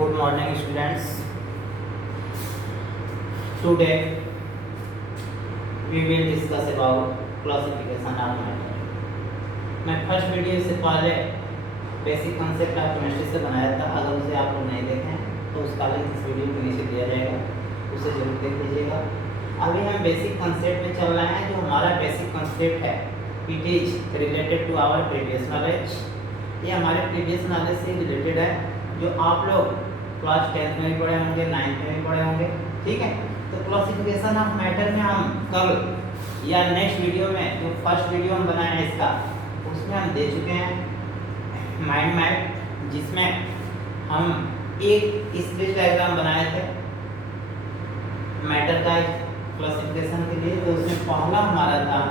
Good morning, students. Today we will discuss about classification of matter. मैं first video से पहले basic concept of chemistry से बनाया था। अगर उसे आप लोग नहीं देखें तो उसका लिंक इस वीडियो के नीचे दिया जाएगा, उसे जरूर देख लीजिएगा। अभी हम बेसिक कंसेप्ट में चल रहे हैं। जो हमारा बेसिक कंसेप्ट है, it is related to our previous knowledge. ये हमारे प्रीवियस नॉलेज से रिलेटेड है, जो आप लोग क्लास 10th में भी पढ़े होंगे, 9th में भी पढ़े होंगे। ठीक है, तो क्लासिफिकेशन ऑफ मैटर में हम कल या नेक्स्ट वीडियो में, जो फर्स्ट वीडियो हम बनाए हैं इसका, उसमें हम दे चुके हैं माइंड मैप, जिसमें हम एक स्पेस डायग्राम बनाए थे मैटर का क्लासिफिकेशन के लिए। तो उसमें पहला हमारा था,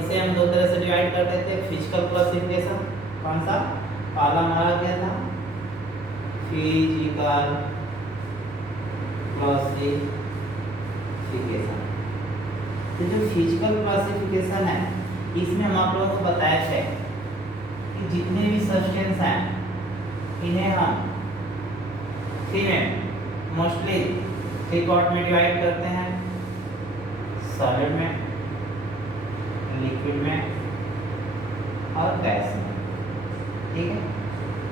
इसे हम दो तरह से डिवाइड करते थे। फिजिकल क्लासिफिकेशन, कौन सा पहला हमारा क्या था? Physical classification. तो जो फिजिकल क्लासिफिकेशन है, इसमें हम आप लोगों को बताए थे कि जितने भी सब्सटेंस हैं इन्हें हम मोस्टली थ्री पार्ट में डिवाइड करते हैं: सॉलिड में, लिक्विड में और गैस में। ठीक है,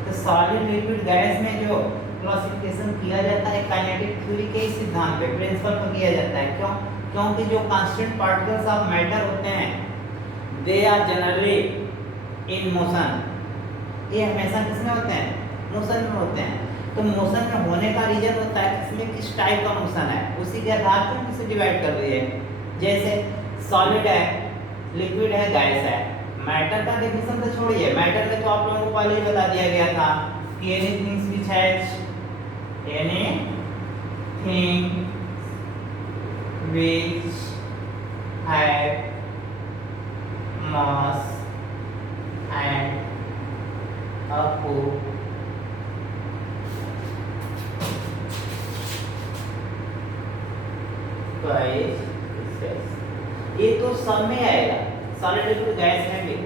तो सॉलिड, लिक्विड, गैस में जो क्लासिफिकेशन किया जाता है काइनेटिक थ्योरी के सिद्धांत पे, प्रिंसिपल पर किया जाता है। क्यों? क्योंकि जो कांस्टेंट पार्टिकल्स ऑफ मैटर होते हैं, they are generally in motion. ये हमेशा किसमें होते हैं? मोशन में होते हैं। तो मोशन में होने का रीजन होता है किसमें किस टाइप का मोशन है, उसी के आधार पर हम इसे डिवाइड कर दिए। जैसे सॉलिड है, लिक्विड है, गैस है। मैटर का डेफिनेशन तो छोड़िए, मैटर में तो आप लोगों को पहले ही बता दिया गया था कि anything which has mass and ये तो सब में आएगा, सॉलिड, लिक्विड, गैस में भी।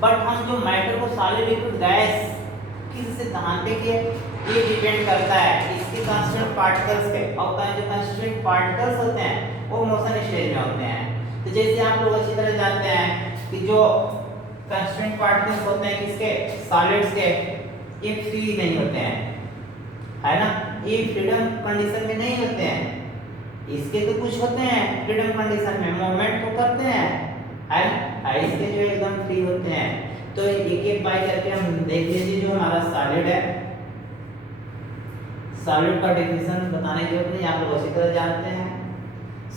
बट हम जो मैटर को सॉलिड, लिक्विड, गैस किस सिद्धांत पे किए, ये डिपेंड करता है इसके कांस्टेंट पार्टिकल्स पे। और जो कांस्टेंट पार्टिकल्स होते हैं वो मोशन स्टेज में होते हैं। तो जैसे आप लोग अच्छी तरह जानते हैं कि जो कांस्टेंट पार्टिकल्स होते हैं किसके, सॉलिड्स के, ये फ्री नहीं होते हैं, है ना। ये फ्रीडम कंडीशन में नहीं होते हैं। इसके तो कुछ होते हैं फ्रीडम कंडीशन में, मूवमेंट तो करते हैं, है ना। इसके जो एकदम फ्री होते हैं। तो एक एक बाय करके हम देख लीजिए। जो हमारा सॉलिड है, सॉलिड का डेफिनेशन बताने की जरूरत नहीं, आप लोग अच्छी तरह जानते हैं।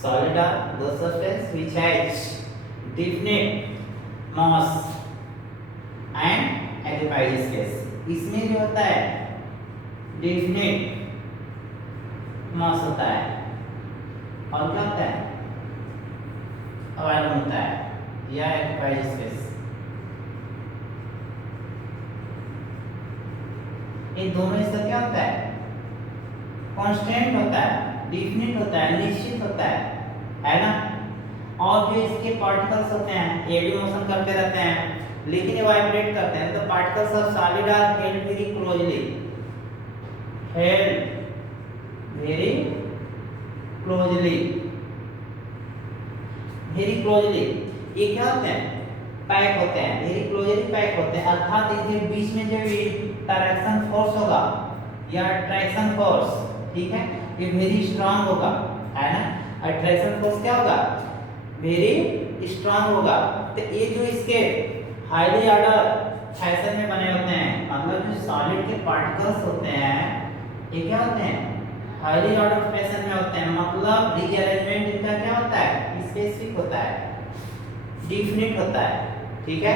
Solid are the substance which has definite mass and occupies space. इसमें जो होता है डेफिनेट मास होता है और क्या होता है, वॉल्यूम होता है या एक्यूपाइज स्पेस। ये दोनों इसका क्या होता है? कांस्टेंट होता है, डेफिनिट होता है, निश्चित होता है ना। और जो इसके पार्टिकल्स होते हैं ये भी मोशन करते रहते हैं, लेकिन ये वाइब्रेट करते हैं। तो particles of solid are held very closely, held very closely, very closely. ये क्या होते हैं? पैक होते हैं, वेरी क्लोजली पैक होते हैं। अर्थात इनके बीच में जो इंटरैक्शन फोर्स होगा या अट्रैक्शन फोर्स, ठीक है, ये वेरी स्ट्रांग होगा, है ना। अट्रैक्शन फोर्स क्या होगा? वेरी स्ट्रांग होगा। तो ये जो इसके हाईली ऑर्डर फैशन में बने होते हैं, मतलब जो सॉलिड के पार्टिकल्स होते हैं ये क्या होते हैं? हाईली ऑर्डर फैशन में होते हैं। मतलब रीअरेंजमेंट इनका क्या होता है? स्पेसिफिक होता है, डेफिनिट होता है। ठीक है,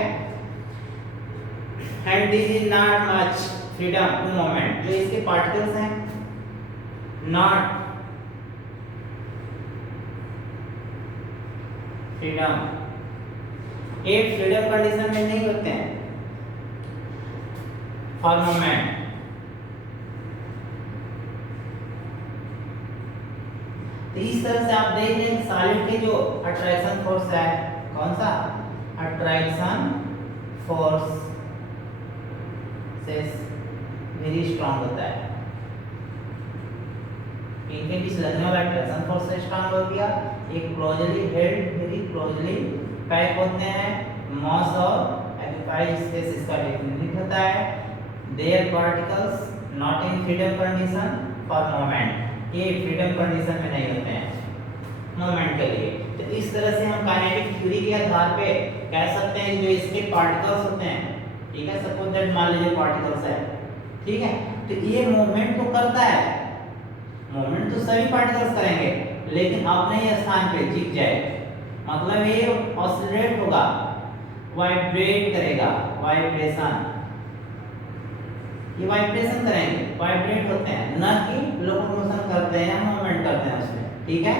and this is not much freedom to movement. जो इसके पार्टिकल्स हैं नॉट फ्रीडम, ये फ्रीडम कंडीशन में नहीं होते हैं फॉर मूवमेंट। तो इस तरह से आप देख रहे हैं सॉलिड के जो अट्रैक्शन फोर्स है, कौन सा? अट्रैक्शन फोर्स वेरी स्ट्रांग होता है। इनके बीच लगने वाला ट्रैक्शन फोर्स स्ट्रांग हो गया। एक closely held, very closely pack होते हैं, मॉस और एक्यूपाइड स्पेस इसका डिफिनिट होता है। Their particles not in freedom condition for moment, ये फ्रीडम कंडीशन में नहीं होते हैं मोमेंट के लिए। तो इस तरह से हम काइनेटिक थ्योरी के आधार पे कह सकते हैं जो इसके पार्टिकल्स होते हैं, ठीक है, सपोज दैट मान लीजिए पार्टिकल्स है, ठीक है, तो ये मूवमेंट तो करता है, मूवमेंट तो सभी पार्टिकल्स करेंगे, लेकिन अपने ही स्थान पे टिक जाए, मतलब ये ऑसिलेट होगा, वाइब्रेट करेगा, वाइब्रेशन, ये वाइब्रेशन करेंगे, वाइब्रेट होते हैं, न कि लोकोमोशन करते हैं या मूवमेंट करते हैं उसमें, ठीक है।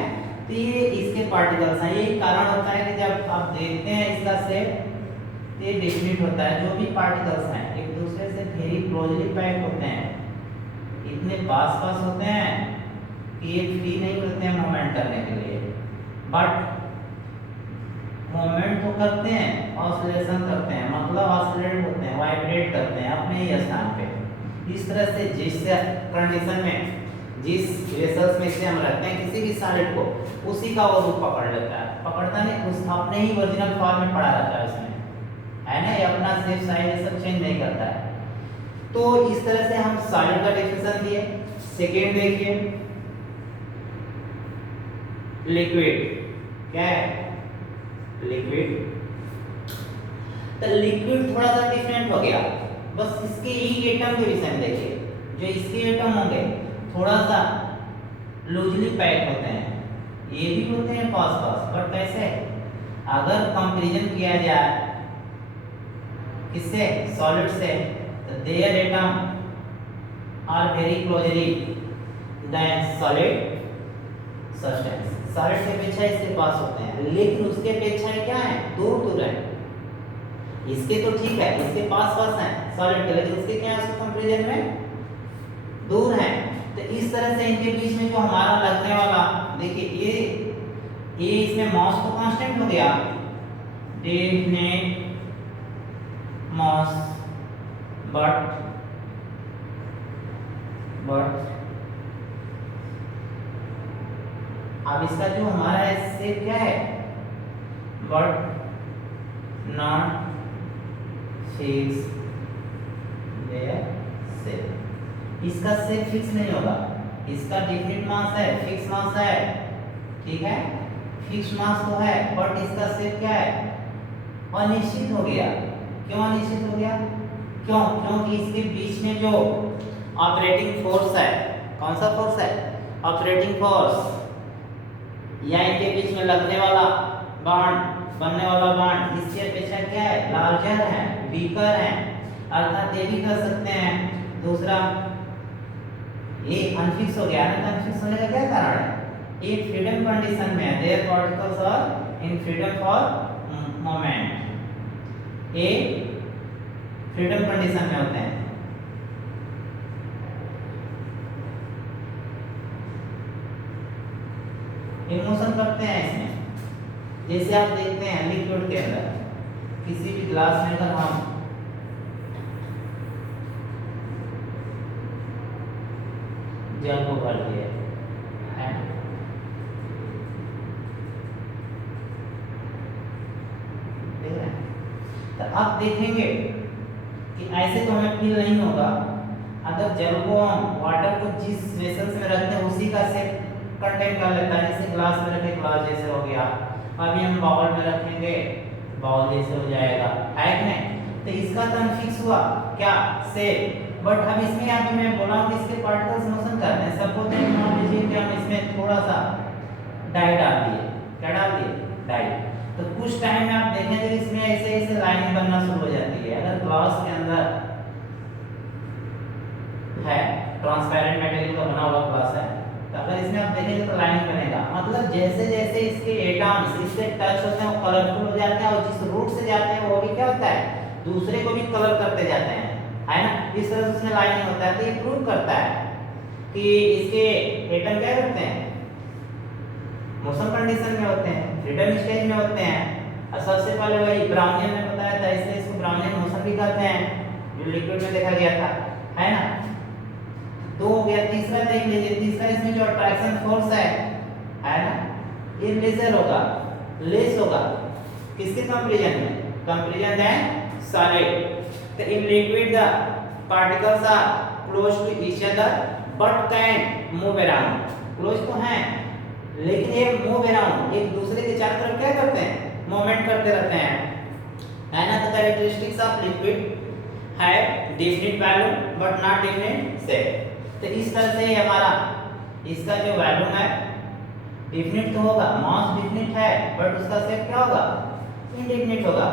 तो ये इसके पार्टिकल्स हैं, यही कारण होता है कि जब आप देखते हैं इसका शेप ये डिफिनिट होता है, जो भी पार्टिकल्स हैं एक दूसरे से वेरी क्लोजली पैक होते हैं, इतने पास पास होते हैं कि ये फ्री नहीं होते हैं मूवमेंट करने के लिए, बट मूवमेंट तो करते हैं, ऑसिलेशन करते हैं, मतलब ऑसिलेट होते हैं, वाइब्रेट करते हैं अपने ही स्थान पे। इस तरह से जिस कंडीशन में, जिस वेसल्स में से हम रखते हैं किसी भी सॉलिड को, उसी का वो रूप पकड़ लेता है, पकड़ता नहीं, उस अपने ही ओरिजिनल फॉर्म में पड़ा रहता है उसमें, है ना, ये अपना शेप साइज ये सब चेंज नहीं करता है। तो इस तरह से हम सॉलिड का डेफिनेशन दिए। सेकेंड देखिए लिक्विड, क्या है लिक्विड। तो लिक्विड थोड़ा सा डिफरेंट हो गया, बस इसके ही एटम के विषय में देखिए, जो इसके एटम होंगे थोड़ा सा लूजली पैक होते हैं, ये भी होते हैं पास पास, बट कैसे, अगर कंपैरिजन किया जाए किससे, सॉलिड से, तो there atom are very closely then solid substance, solid की अपेक्षा इसके पास होते हैं, लेकिन उसके अपेक्षा क्या है, दूर दूर है। इसके तो ठीक है, इसके पास पास है सॉलिड के, लेकिन इसके क्या है, उसके कंपैरिजन में दूर है। तो इस तरह से इनके बीच में जो हमारा लगने वाला, देखिए ये इसमें मास तो कांस्टेंट हो गया, डेफिनेट मास, बट अब इसका जो हमारा है शेप क्या है, but not fix their shape, इसका शेप फिक्स नहीं होगा, इसका डिफरेंट मास है, फिक्स मास है, ठीक है, फिक्स मास तो है, बट इसका शेप क्या है, अनिश्चित हो गया। क्यों अनिश्चित हो गया, क्यों, क्योंकि इसके बीच में जो ऑपरेटिंग फोर्स है, कौन सा फोर्स है, ऑपरेटिंग फोर्स, या इनके बीच में लगने वाला बॉन्ड, बनने वाला बॉन्ड, इसकी अपेक्षा क्या है, लार्जर है, वीकर है, अर्थात ये भी कर सकते हैं। दूसरा ये अनफिक्स हो गया ना, अनफिक्स होने का क्या कारण है, ये फ्रीडम कंडीशन में है, their particles are in freedom for moment, ये फ्रीडम कंडीशन में होते हैं। इमोशन करते हैं इसमें, जैसे आप देखते हैं लिक्विड के अंदर किसी भी ग्लास में अगर हम जल को भर दिए है, तो आप देखेंगे कि ऐसे तो हमें फील नहीं होगा, अगर जल को हम वाटर को जिस वेसल्स में रखते हैं उसी का शेप कंटेन कर लेता है, जैसे ग्लास में रखे ग्लास जैसे हो गया, अभी हम बाउल में रखेंगे बाउल जैसे हो जाएगा, है कि नहीं। तो इसका तो अनफिक्स हुआ क्या, शेप, बट अब इसमें यहाँ पे मैं बोला हूँ कि इसके पार्टिकल्स मोशन करते हैं। सपोज मान लीजिए कि हम इसमें थोड़ा सा डाई डाल दिए, क्या डाल दिए, डाई, तो कुछ टाइम में आप देखेंगे कि इसमें ऐसे ऐसे लाइन बनना शुरू हो जाती है। अगर ग्लास के अंदर है ट्रांसपेरेंट मटेरियल का बना हुआ ग्लास है, तो अगर इसमें आप देखेंगे तो लाइन बनेगा, मतलब जैसे जैसे इसके एटम्स इससे टच होते हैं वो कलरफुल हो जाते हैं, और जिस रूट से जाते हैं वो भी क्या होता है, दूसरे को भी कलर करते जाते हैं, है ना, इस तरह से उसमें लाइनिंग होता है। तो ये प्रूव करता है कि इसके एटम क्या करते हैं, मोशन कंडीशन में होते हैं, फ्रीडम स्टेज में होते हैं। और सबसे पहले वही ब्राउनियन ने बताया था, इसलिए इसको ब्राउनियन मोशन भी कहते हैं, जो लिक्विड में देखा गया था, है ना। तो हो गया। तीसरा देख लीजिए, तीसरा इसमें जो अट्रैक्शन फोर्स है ना, ये लेसर होगा, लेस होगा किसके कंपैरिजन में, कंपैरिजन देन सॉलिड। तो in liquid the particles are close to each other but can move around. Close तो हैं लेकिन ये मूव अराउंड, एक दूसरे के चारों तरफ क्या करते हैं, मूवमेंट करते रहते हैं, है ना। तो characteristics of liquid have different value but not different shape. तो इस तरह से हमारा इसका जो वैल्यू है डिफरेंट तो होगा, मास डिफरेंट है बट उसका शेप क्या होगा, इंडिफरेंट होगा,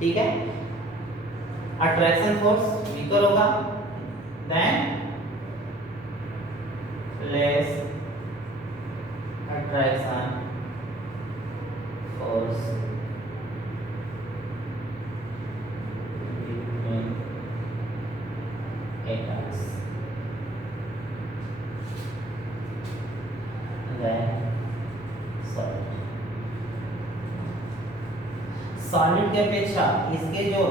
ठीक है। अट्रैक्शन फोर्स वीकर होगा than less attraction force between atoms then solid के अपेक्षा इसके जो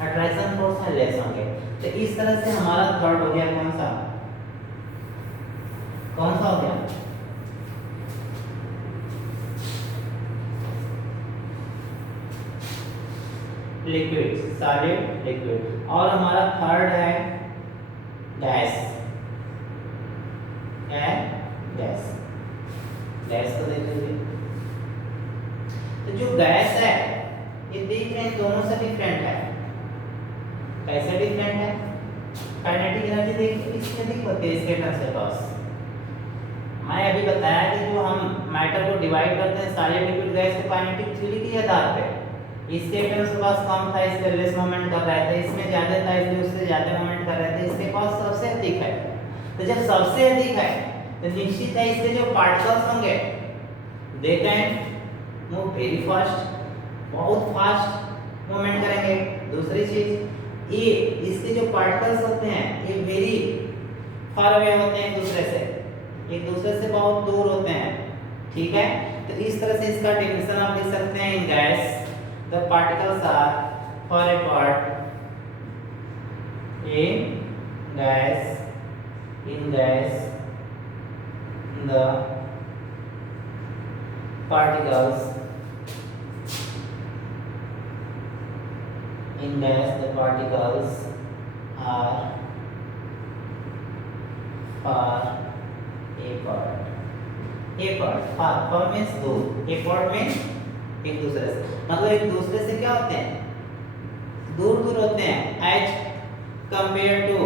अट्रैक्शन फोर्स है लेस होंगे। तो इस तरह से हमारा थर्ड हो गया, कौन सा हो गया, लिक्विड, सॉलिड, लिक्विड। और हमारा थर्ड है गैस, गैस, गैस को देख लीजिए। तो जो गैस है ये देख रहे हैं दोनों से डिफरेंट है। कैसे डिफरेंट है, काइनेटिक एनर्जी देखिए किसकी अधिक होती है, इसके टर्म से पास। मैं अभी बताया कि जो हम मैटर को डिवाइड करते हैं सॉलिड, लिक्विड, गैस को काइनेटिक थ्योरी के आधार पे, इसके एटम्स के पास कम था इसके लेस मोमेंट कर रहे थे, इसमें ज्यादा था इसलिए उससे ज्यादा मोमेंट कर रहे थे, इसके पास सबसे अधिक है। तो जब सबसे अधिक है तो निश्चित है इसके जो पार्टिकल्स होंगे they can move very fast, बहुत फास्ट मूवमेंट करेंगे। दूसरी चीज ये इसके जो पार्टिकल्स होते हैं ये वेरी फार अवे होते हैं एक दूसरे से बहुत दूर होते हैं, ठीक है। तो इस तरह से इसका डेफिनेशन आप लिख सकते हैं, इन gas the particles are far apart in gas the particles are far apart, far means दूर, apart means एक दूसरे से, मतलब एक दूसरे से क्या होते हैं, दूर दूर होते हैं, as compare to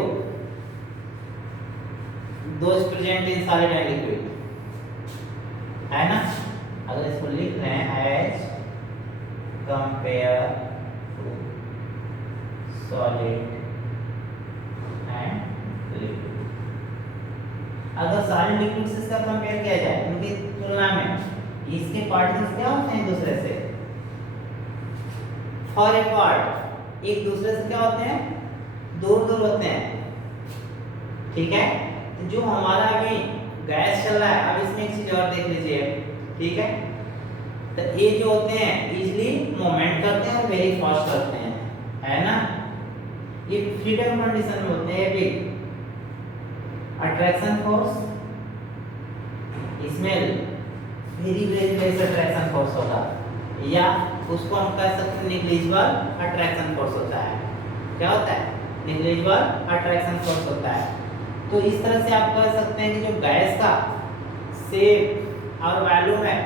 those present in solid and liquid, है ना। अगर इसको लिख रहे हैं as compare to solid and liquid, अगर सॉलिड लिक्विड से इसका कंपेयर किया जाए उनकी तुलना में, इसके पार्टिकल्स क्या होते हैं दूसरे से फॉर अपार्ट, एक दूसरे से क्या होते हैं, दूर दूर होते हैं, ठीक है। तो जो हमारा अभी गैस चल रहा है, अब इसमें एक चीज और देख लीजिए, ठीक है। तो ये जो होते हैं इजीली मूवमेंट करते हैं और वेरी फास्ट करते हैं, है ना। ये फ्रीडम कंडीशन में होते हैं भी। अट्रैक्शन फोर्स इसमें वेरी लेस अट्रैक्शन फोर्स होगा, या उसको हम कह सकते हैं निग्लिजिबल अट्रैक्शन फोर्स होता है। क्या होता है, निग्लिजिबल अट्रैक्शन फोर्स होता है। तो इस तरह से आप कह सकते हैं कि जो गैस का शेप और वैल्यू है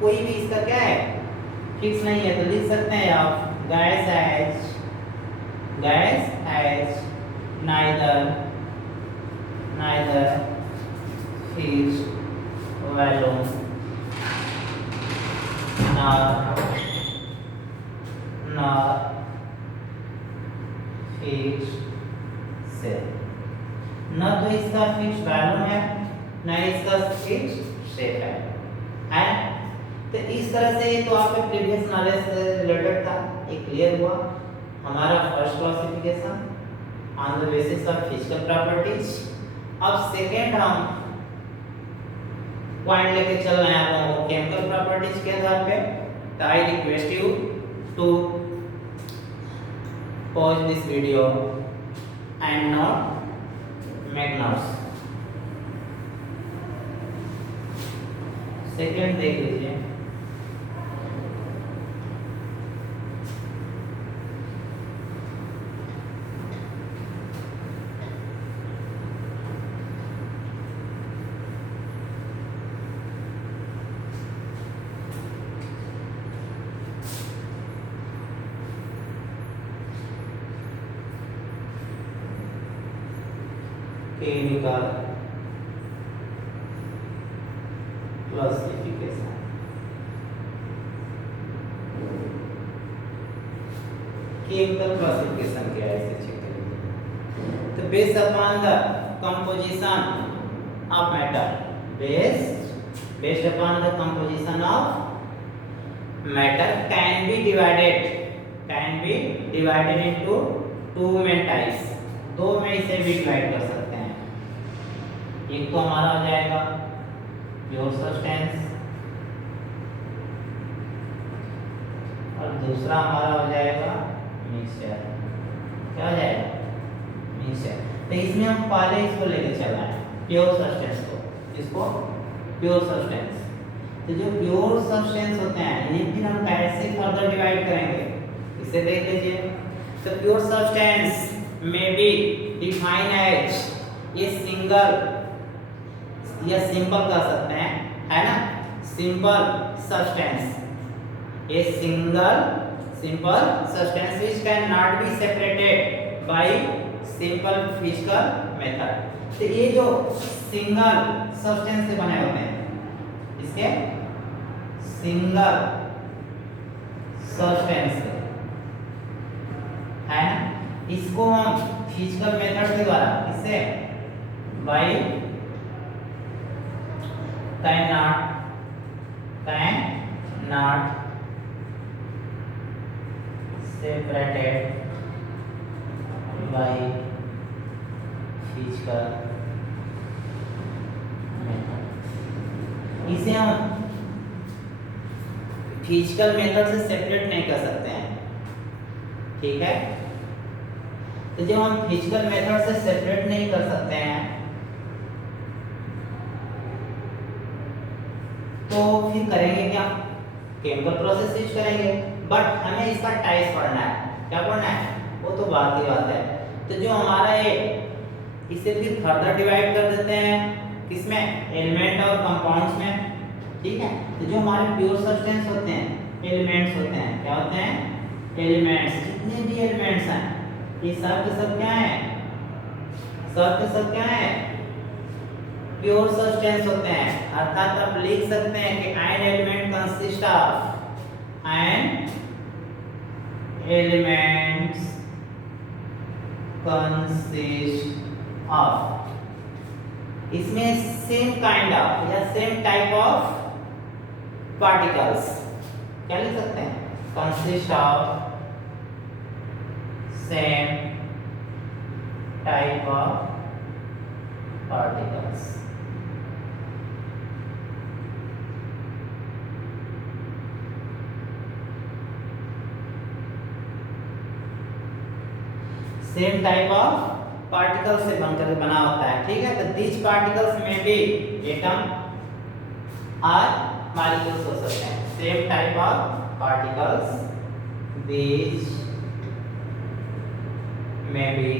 कोई भी इसका क्या है, फिक्स नहीं है। तो लिख सकते हैं आप gas has neither fixed value nor fixed shape, न तो इसका फिक्स वैल्यू है न इसका फिक्स शेप है। तो इस तरह से ये तो आपके प्रीवियस नॉलेज से रिलेटेड था, ये क्लियर हुआ हमारा first classification on the basis of physical properties. अब सेकेंड हम पॉइंट लेके चल रहे हैं आप लोगों को केमिकल प्रॉपर्टीज के आधार पे। तो I request you to pause this video and note magnus. Second देख लीजिए, केमिकल क्लासिफिकेशन। केमिकल क्लासिफिकेशन क्या है इसे चेक करेंगे। तो based upon the composition of matter, based upon the composition of matter can be divided into two main types. दो में इसे भी डिवाइड कर सकते हैं। एक तो हमारा हो जाएगा प्योर सब्सटेंस और दूसरा हमारा हो जाएगा मिक्सचर। क्या हो जाएगा? मिक्सचर। तो इसमें हम पहले इसको लेके चल रहे हैं, प्योर सब्सटेंस को। इसको प्योर सब्सटेंस। तो जो प्योर सब्सटेंस होते हैं इन्हें फिर हम कैसे फर्दर डिवाइड करेंगे, इसे देख लीजिए। तो प्योर सब्सटेंस में be define as a single, या सिंपल कह सकते हैं, है ना, simple substance, a simple substance which can not be separated by simple physical method. तो ये जो सिंगल सब्सटेंस से बने होते हैं, इसके सिंगल सब्सटेंस है ना, इसको हम फिजिकल मेथड के द्वारा, इससे by can not separated by physical method, इसे हम फिजिकल मेथड से सेपरेट नहीं कर सकते हैं। ठीक है, तो जब हम फिजिकल मेथड से सेपरेट नहीं कर सकते हैं तो फिर करेंगे क्या? केमिकल प्रोसेस यूज करेंगे। बट हमें इसका टाइप्स पढ़ना है। क्या पढ़ना है? वो तो बात की बात है। तो जो हमारा ये, इसे फिर फर्दर डिवाइड कर देते हैं किसमें? एलिमेंट और कंपाउंड्स में। ठीक है, तो जो हमारे प्योर सब्सटेंस होते हैं, एलिमेंट्स होते हैं। क्या होते हैं? एलिमेंट्स। जितने भी एलिमेंट्स हैं ये सब के सब क्या है? सब के सब क्या है? प्योर सब्सटेंस होते हैं। अर्थात आप लिख सकते हैं कि an element consist of, an elements consist of, इसमें सेम काइंड ऑफ या सेम टाइप ऑफ पार्टिकल्स। क्या लिख सकते हैं? Consist of same type of particles. Same type of particles से बनकर बना होता है। ठीक है, तो these particles may be atom or molecules हो सकते हैं। Same type of particles, these may be,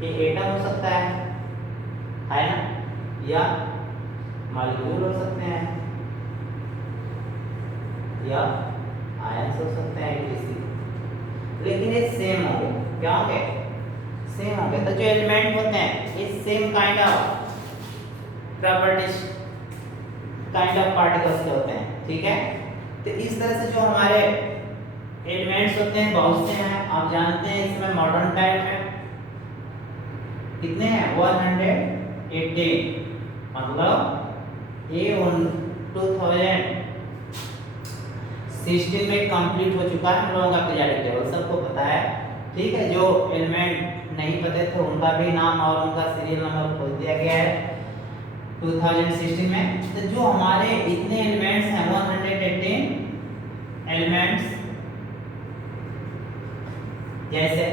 ये एटम हो सकता है ना, या मॉलिक्यूल हो सकते हैं, या आयंस हो सकते हैं किसी, लेकिन ये सेम होंगे। क्या होंगे? सेम होंगे। तो जो एलिमेंट होते हैं ये same kind of properties, kind of particles के होते हैं। ठीक है, तो इस तरह से जो हमारे एलिमेंट्स होते हैं बहुत से हैं। आप जानते हैं इसमें मॉडर्न टाइम में कितने हैं? 118। मतलब ये 2016 में कंप्लीट हो चुका है हम लोगों का पीरियोडिक टेबल, सबको पता है। ठीक है, जो एलिमेंट नहीं पते थे उनका भी नाम और उनका सीरियल नंबर खोज दिया गया है 2016 में। तो जो हमारे इतने एलिमेंट्स हैं 118 एलिमेंट्स, जैसे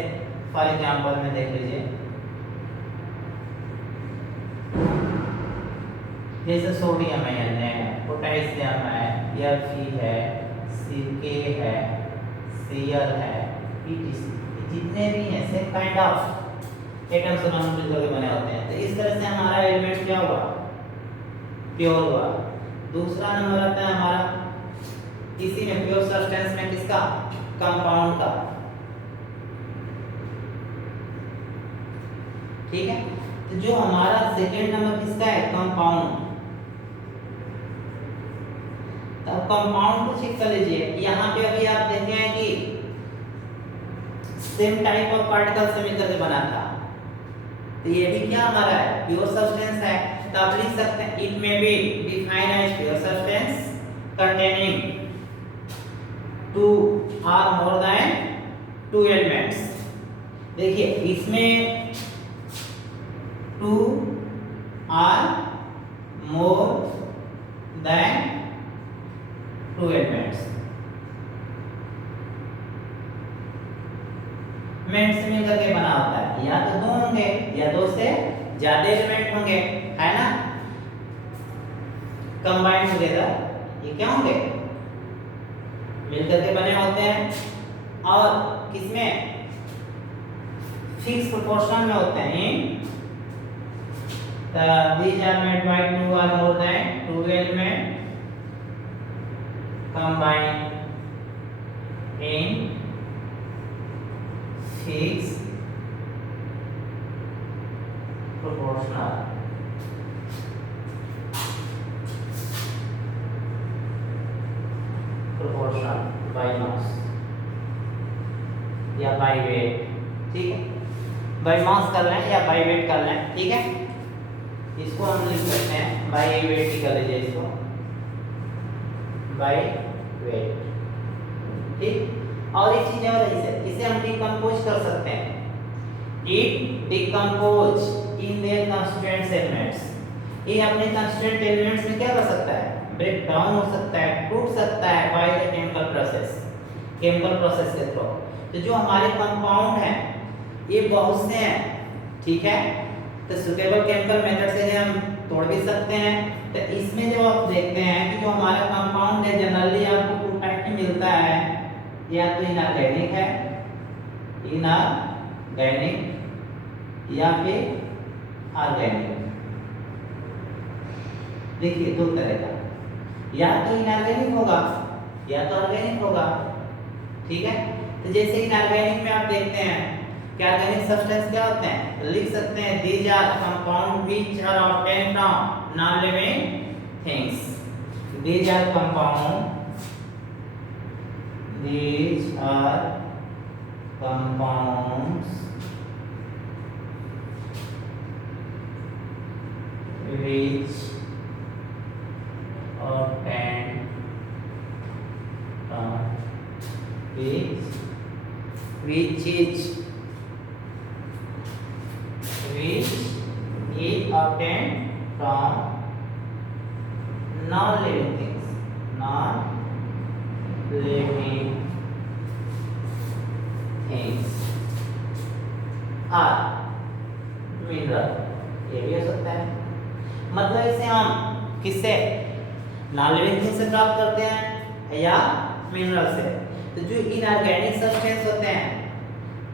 फॉर एग्जाम्पल में देख लीजिए, जैसे सोडियम आयन है, पोटेशियम है, Fe है, Ca है, Cl है, etc, जितने भी हैं सेम काइंड ऑफ एटम्स मिलकर के बने होते हैं। तो इस तरह से हमारा एलिमेंट क्या हुआ, प्योर हुआ। दूसरा नंबर आता है हमारा इसी में प्योर सब्सटेंस में किसका, कंपाउंड का, ठीक है। तो जो हमारा सेकेंड नंबर किसका है, कंपाउंड। तो कंपाउंड को चेक कर लीजिए, यहाँ पे अभी आप देखे हैं कि सेम टाइप ऑफ पार्टिकल से मिलकर के बना था। तो ये भी क्या हमारा है, प्योर सब्सटेंस है। तो आप लिख सकते हैं it may be defined as pure substance containing 2 or more than 2 elements. देखिए इसमें 2 or more than 2 elements element से मिलकर के बना होता है। या तो 2 होंगे या 2 से ज्यादा एलिमेंट होंगे, है ना, कंबाइंड टुगेदर ये क्या होंगे, मिलकर के बने होते हैं। और किसमें, फिक्स प्रोपोर्शन में होते हैं। these are made by 2 or more than 2 element combined in fixed proportional by mass या बाई वेट, ठीक है, बाई मास कर लें या बाई वेट कर लें, ठीक है। इसको हम लिख सकते हैं बाई वेट ही कर लीजिए इसको, बाई वेट, ठीक। और एक चीज और है, इसे हम डिकम्पोज कर सकते हैं। It decompose in their constituent elements, ये अपने कंस्टिट्यूएंट एलिमेंट्स में क्या कर सकता है, ब्रेक डाउन हो सकता है, टूट सकता है by the chemical process, chemical process के थ्रू। तो जो हमारे कंपाउंड हैं ये बहुत से हैं, ठीक है। तो सुटेबल केमिकल मेथड से हम तोड़ भी सकते हैं। तो इसमें जो आप देखते हैं कि जो हमारा कंपाउंड है जनरली आपको 2 टाइप में मिलता है, या तो इनऑर्गेनिक है, इनऑर्गेनिक, या फिर ऑर्गेनिक। देखिए 2 तरह का, या तो इनऑर्गेनिक होगा या तो ऑर्गेनिक होगा, ठीक है। तो जैसे इनऑर्गेनिक में आप देखते हैं कि ऑर्गेनिक सब्सटेंस क्या होते हैं, तो लिख सकते हैं these are compound which are obtained from non-living things, these are compound, these are compounds which obtained from which is obtained from non-living things, non-living things or mineral, ये भी हो सकता है। मतलब इसे हम किससे, नॉन-लिविंग थिंग से प्राप्त करते हैं या मिनरल से। तो जो इनऑर्गेनिक सब्सटेंस होते हैं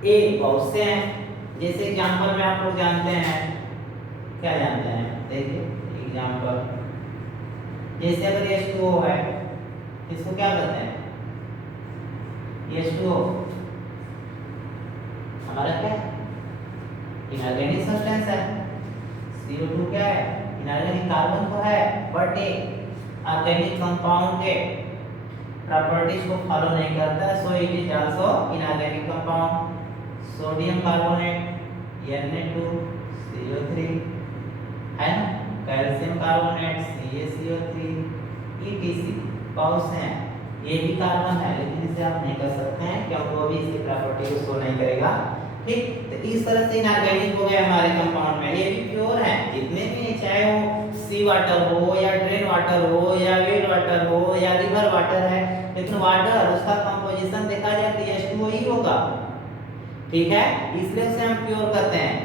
ये बहुत से हैं। जैसे एग्जांपल में आप लोग जानते हैं, क्या जानते हैं, देखिए एग्जांपल, जैसे अगर H2O है, इसको क्या कहते हैं, H2O हमारा क्या है, इनऑर्गेनिक सब्सटेंस है। CO2 क्या है, इनऑर्गेनिक कार्बन तो है, बट एक ऑर्गेनिक कंपाउंड के प्रॉपर्टीज को फॉलो नहीं करता, so it is also inorganic compound. Sodium carbonate Na2CO3 है ना, कैल्शियम कार्बोनेट CaCO3 etc बहुत से हैं। ये भी कार्बन है लेकिन इसे आप नहीं कर सकते हैं क्योंकि वो भी इसकी प्रॉपर्टी को शो नहीं करेगा, ठीक। तो इस तरह से इनऑर्गेनिक हो गया हमारे कंपाउंड में। ये भी प्योर है जितने भी, चाहे वो सी वाटर हो या ड्रेन वाटर हो या वेल वाटर हो या रिवर वाटर है, लेकिन वाटर उसका कंपोजिशन देखा जाए तो H2O ही होगा, ठीक है, इसलिए उसे हम प्योर कहते हैं।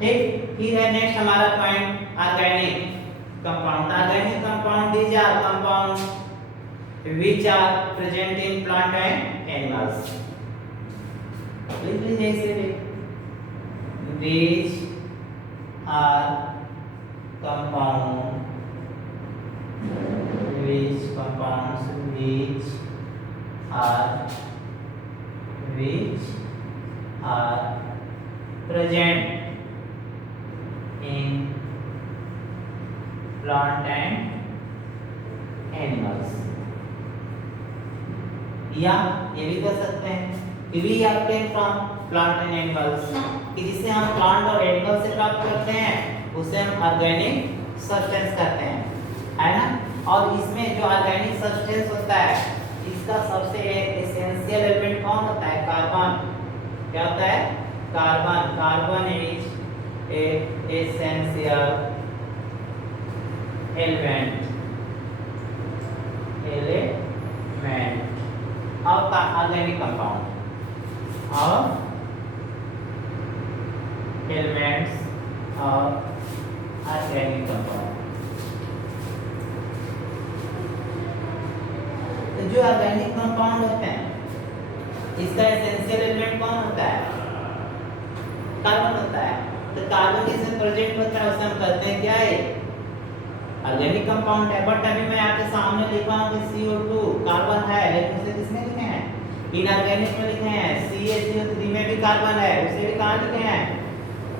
ठीक, फिर है नेक्स्ट हमारा point organic compound. Organic compound these are compound which are present in plant and animals. लिख लीजिए इसे, these are compounds which are present in plant and animals। या ये भी कर सकते हैं कि we obtain from plant and animals, कि जिसे हम प्लांट और एनिमल से प्राप्त करते हैं उसे हम ऑर्गेनिक सब्सटेंस कहते हैं, है ना। और इसमें जो ऑर्गेनिक सब्सटेंस होता है इसका सबसे एसेंशियल एलिमेंट कौन होता है? कार्बन। क्या होता है? Carbon. Carbon is a essential element of organic compound of elements of organic compound। तो जो ऑर्गेनिक कंपाउंड होते हैं इसका एसेंशियल एलिमेंट कौन होता है? कार्बन होता है। तो कार्बन जिसमें प्रेजेंट होता है उसे हम कहते हैं क्या है? ऑर्गेनिक कंपाउंड है। बट अभी मैं आपके सामने लिखा हूँ कि CO2 कार्बन है, लेकिन उसे किसने लिखे हैं? इनऑर्गेनिक में लिखे हैं। CaCO3 में भी कार्बन है, उसे भी कहाँ लिखे हैं?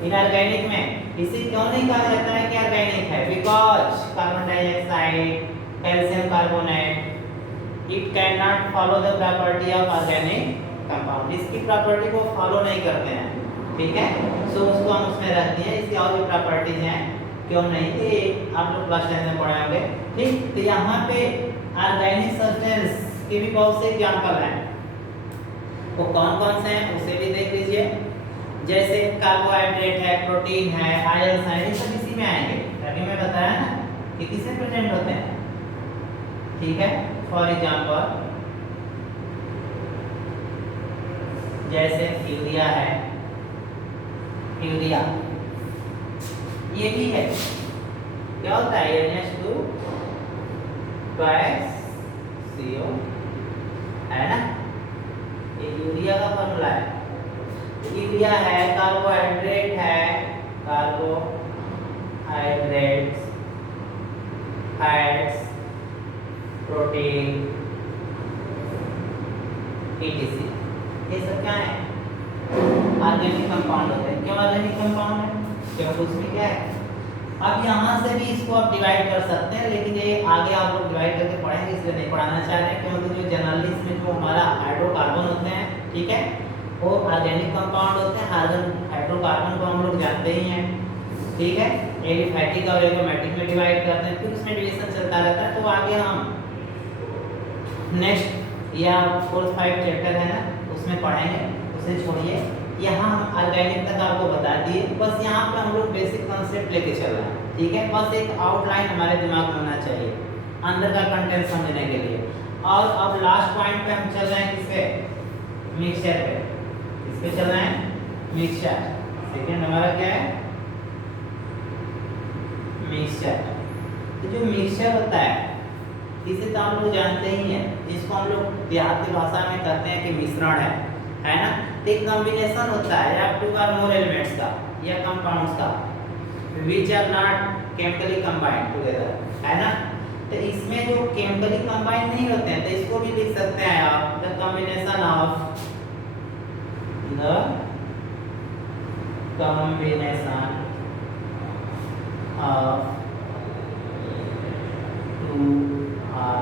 इनऑर्गेनिक में। इसे क्यों नहीं कहा जाता है कि ऑर्गेनिक है? Because carbon dioxide, calcium carbonate, it can not follow the property of organic compound. इसकी प्रॉपर्टी को फॉलो नहीं करते हैं, ठीक है। सो उसको हम उसमें रख दिए। इसकी और भी प्रॉपर्टीज हैं, क्यों नहीं, ये आप लोग क्लास 10 में पढ़ाएंगे, ठीक। तो यहाँ पे ऑर्गेनिक सब्सटेंस के भी बहुत से एग्जाम्पल हैं। वो कौन कौन से हैं उसे भी देख लीजिए। जैसे कार्बोहाइड्रेट है, प्रोटीन है, आयंस है, ये सब इसी में आएंगे। अभी मैं बताया ना कि किससे प्रेजेंट होते हैं, ठीक है। फॉर एग्जांपल जैसे यूरिया है, यूरिया ये भी है। क्या होता है? NH2 CO, है ना। ये यूरिया का फॉर्मूला है। यूरिया है, कार्बोहाइड्रेट है, कार्बोहाइड्रेट्स, फैट्स, प्रोटीन, etc। ये सब क्या है? ऑर्गेनिक कंपाउंड होते हैं। क्यों ऑर्गेनिक कंपाउंड है? क्योंकि उसमें क्या है? अब यहाँ से भी इसको आप डिवाइड कर सकते हैं, लेकिन ये आगे आप लोग डिवाइड करके पढ़ेंगे, इसलिए नहीं पढ़ाना चाह रहे हैं। क्योंकि जो जनरली इसमें जो हमारा हाइड्रोकार्बन होते हैं, ठीक है, वो ऑर्गेनिक कंपाउंड होते हैं। हाइड्रोकार्बन को हम लोग जानते ही हैं, ठीक है। एलिफैटिक और एरोमेटिक में डिवाइड करते हैं, फिर उसमें डिवीजन चलता रहता है। तो आगे हम नेक्स्ट या 4-5 चैप्टर है ना उसमें पढ़ेंगे, उसे छोड़िए। यहाँ हम ऑर्गेनिक तक आपको बता दिए। बस यहाँ पे हम लोग बेसिक कॉन्सेप्ट लेके चल रहे हैं, ठीक है। बस एक आउटलाइन हमारे दिमाग में होना चाहिए अंदर का कंटेंट समझने के लिए। और अब लास्ट पॉइंट पे हम चल रहे हैं, किसपे? मिक्सचर पे। किस पे चल रहे हैं? मिक्सचर। सेकेंड हमारा क्या है? मिक्सचर। तो जो मिक्सचर होता है इसे तो हम लोग जानते ही हैं, जिसको हम लोग देहाती भाषा में कहते हैं कि मिश्रण है ना। एक कॉम्बिनेशन होता है या 2 और मोर एलिमेंट्स का या कंपाउंड्स का which are not chemically combined together, है ना। तो इसमें जो केमिकली कंबाइन नहीं होते हैं तो इसको भी लिख सकते हैं आप, the combination of two or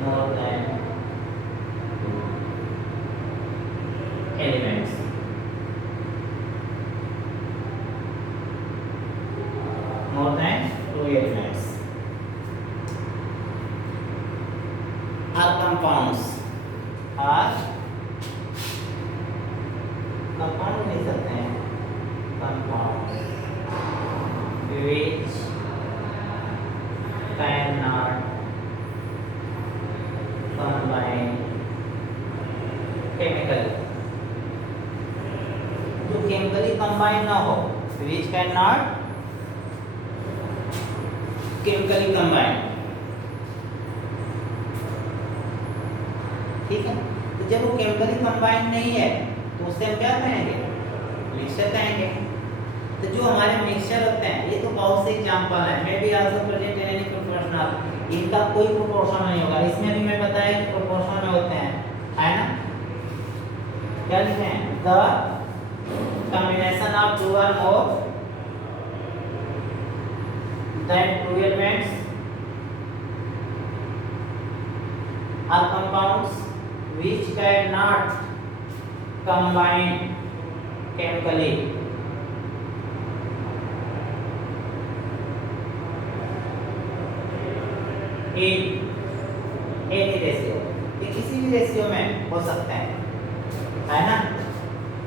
more than elements। More than 2 elements are compounds। compound लिख सकते हैं, compounds which cannot combine chemically। Chemically combine ना हो, which can not chemically combine. ठीक है, तो जब वो केमिकली कंबाइन नहीं है तो उससे हम क्या कहेंगे, मिक्सचर कहेंगे। तो जो हमारे मिक्सचर होते हैं, ये तो बहुत से एग्जांपल है, may be also present in any proportional, इनका कोई प्रोपोर्शन नहीं होगा। इसमें भी मैं बताया कि प्रोपोर्शन में होते हैं, है ना। क्या लिखे हैं, the combination of two or more that two elements are compounds which cannot combine chemically in any ratio, ये किसी भी रेशियो में हो सकता है ना,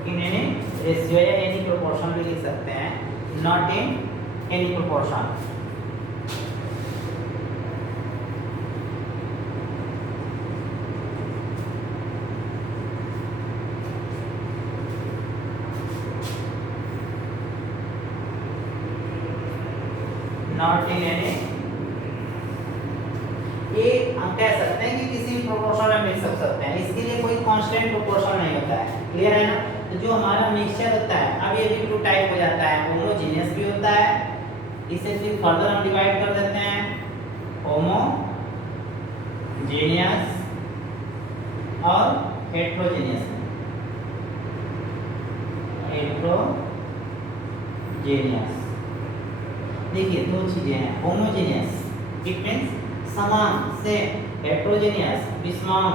इन एनी रेशियो या एनी प्रोपोर्शन भी लिख सकते हैं, not in any proportion. Not in any, ये हम कह सकते हैं कि किसी भी प्रोपोर्शन में मिल सकते हैं, इसके लिए कोई कांस्टेंट प्रोपोर्शन नहीं होता है। क्लियर है ना। तो जो हमारा मिक्सचर होता है, अब ये भी टू टाइप हो जाता है, होमोजेनियस भी होता है, इसे फिर फर्दर हम डिवाइड कर देते हैं, होमोजेनियस और हेट्रोजेनियस। हेट्रोजेनियस देखिए दो चीजें हैं, होमोजेनियस इट मींस समान से, हेट्रोजेनियस विषम,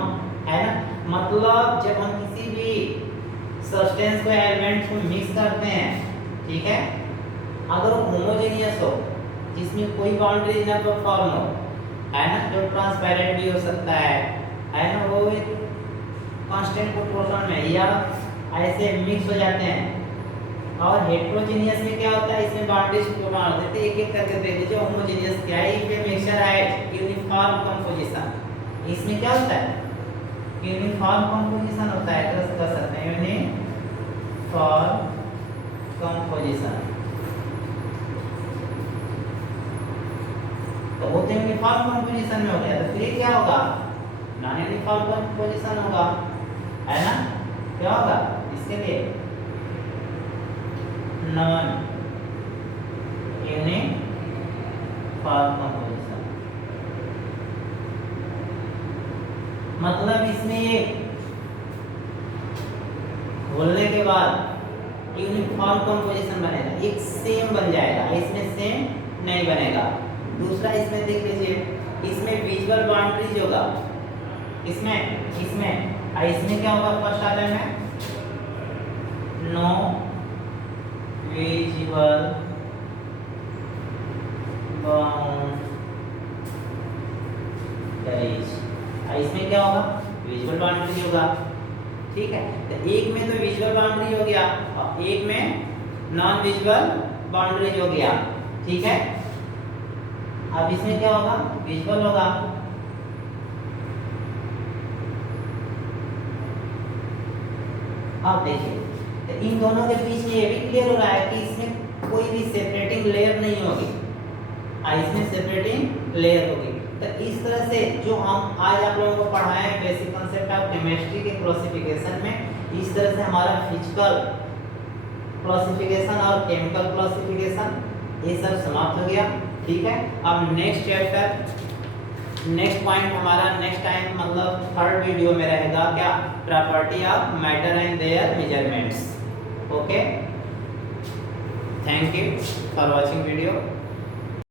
है ना। मतलब जब हम किसी भी सब्सटेंस को एलिमेंट्स को मिक्स करते हैं, ठीक है, अगर वो होमोजेनियस हो, जिसमें कोई बाउंड्री ना फॉर्म हो, है ना, जो ट्रांसपेरेंट भी हो सकता है ना, वो एक कांस्टेंट प्रोपोर्शन में या ऐसे मिक्स हो जाते हैं। और हेट्रोजेनियस में क्या होता है, इसमें बाउंड्रीज को बना देते हैं, एक एक करके देख लीजिए। होमोजेनियस क्या है, इसमें मिक्सचर है, यूनिफॉर्म कंपोजिशन, इसमें क्या होता है, यूनिफॉर्म कंपोजिशन होता है, कर सकते हैं यूनिफॉर्म कंपोजिशन। तो वो तो यूनिफॉर्म कंपोजिशन में हो गया, तो फिर क्या होगा, नॉन यूनिफॉर्म कंपोजिशन होगा, है ना। क्या होगा इसके लिए, नॉन यूनिफॉर्म कंपोजिशन। मतलब इसमें ये घोलने के बाद यूनिफॉर्म कंपोजिशन बनेगा, एक सेम बन जाएगा, इसमें सेम नहीं बनेगा। दूसरा इसमें देख लीजिए, इसमें विजुअल बाउंड्रीज होगा, इसमें क्या होगा, फर्स्ट वाले में नो विजुअल बाउंड्रीज, इसमें क्या होगा, विजुअल बाउंड्री होगा। ठीक है, तो एक में तो विजुअल बाउंड्री हो गया और एक में नॉन विजुअल बाउंड्री हो गया। ठीक है, अब इसमें क्या होगा, विजुअल होगा। अब देखिए, तो इन दोनों के बीच में ये भी क्लियर हो रहा है कि इसमें कोई भी सेपरेटिंग लेयर नहीं होगी, इसमें सेपरेटिंग लेयर होगी। तो इस तरह से जो हम आज आप लोगों को पढ़ाए हैं बेसिक कांसेप्ट ऑफ केमिस्ट्री के क्लासिफिकेशन में, इस तरह से हमारा फिजिकल क्लासिफिकेशन और केमिकल क्लासिफिकेशन ये सब समाप्त हो गया। ठीक है, अब नेक्स्ट चैप्टर, नेक्स्ट पॉइंट हमारा नेक्स्ट टाइम मतलब थर्ड वीडियो में रहेगा, क्या, property of matter and their measurements. Okay, thank you for watching video.